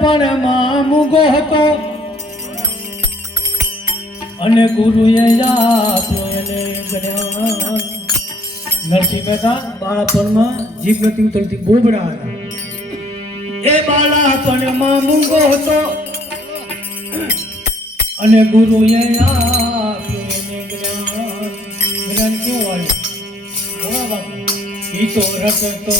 એ મામુગો હતો. અને ગુરુએ આપ્યો એને જ્ઞાન નરસિંહ મહેતા, બાળપણમાં જીભ નથી ઉતરતી બોબડા હતા. એ બાળપણમાં મૂંગો હતો. અને ગુરુએ આપ્યો એને જ્ઞાન જ્ઞાન કેવું આવ્યું? બાપુ ઈ તો રટતો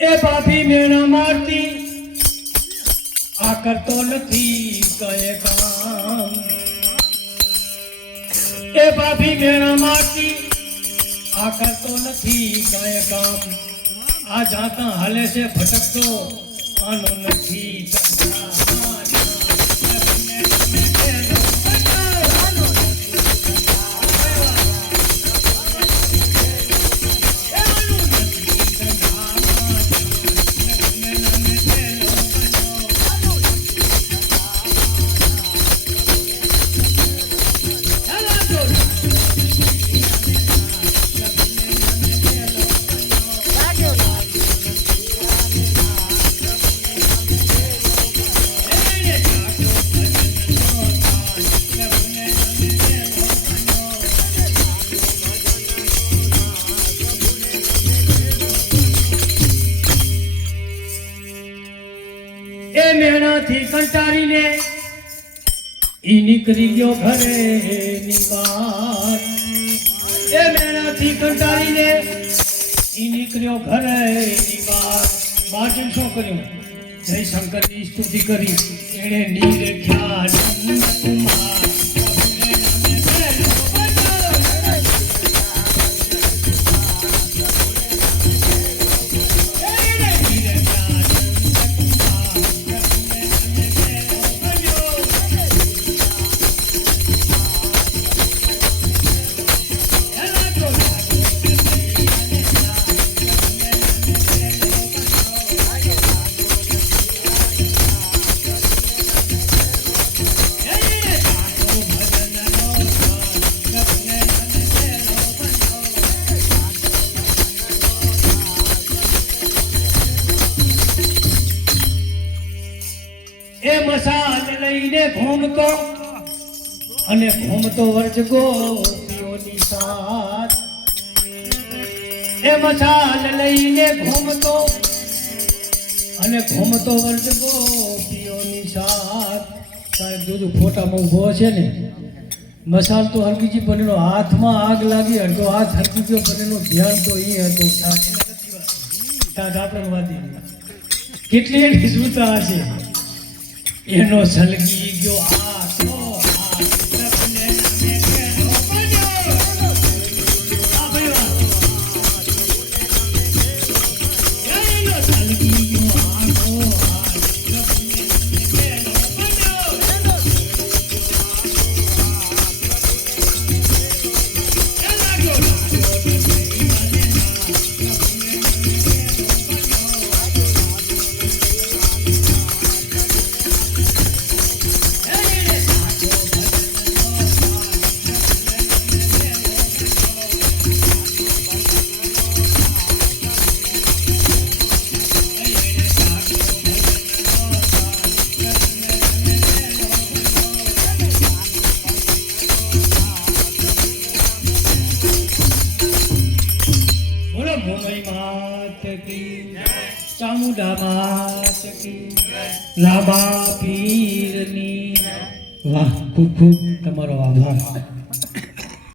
એ પાપી મેણા મારતી આ કરતો નથી કહે કામ એ પાપી મેણા મારતી આ કરતો નથી કહે કામ આ જાતા હાલે છે, ભટકતો આનો નથી મેણાથી કંટાળીને ઈ નીકળી ગયો ઘરે ની વાત. એ મેણાથી કંટાળીને ઈ નીકળ્યો ઘરે ની વાત. બાજુ શું કર્યું જય શંકરની સ્તુતિ કરી. એણે નીરે નંદ એ મસાલ લઈને ઘૂમતો. અને ઘૂમતો વર્જ ગોપીઓની સાથ એ મસાલ લઈને ઘૂમતો. અને ઘૂમતો વર્જ ગોપીઓની સાથ સાહેબ, જોજો, ફોટામાં ઊભો છે ને. મસાલ તો હરકીજી બનેલો હાથમાં આગ લાગી અડધો હાથ હરકી ગયો ધ્યાન તો એ હતું. આપણે વાદી કેટલી એની સુતા હશે. એનો સલગી ગયો આખો ચામુંડા માત કી લાંબા પીરની વાહ ખૂબ ખૂબ તમારો આભાર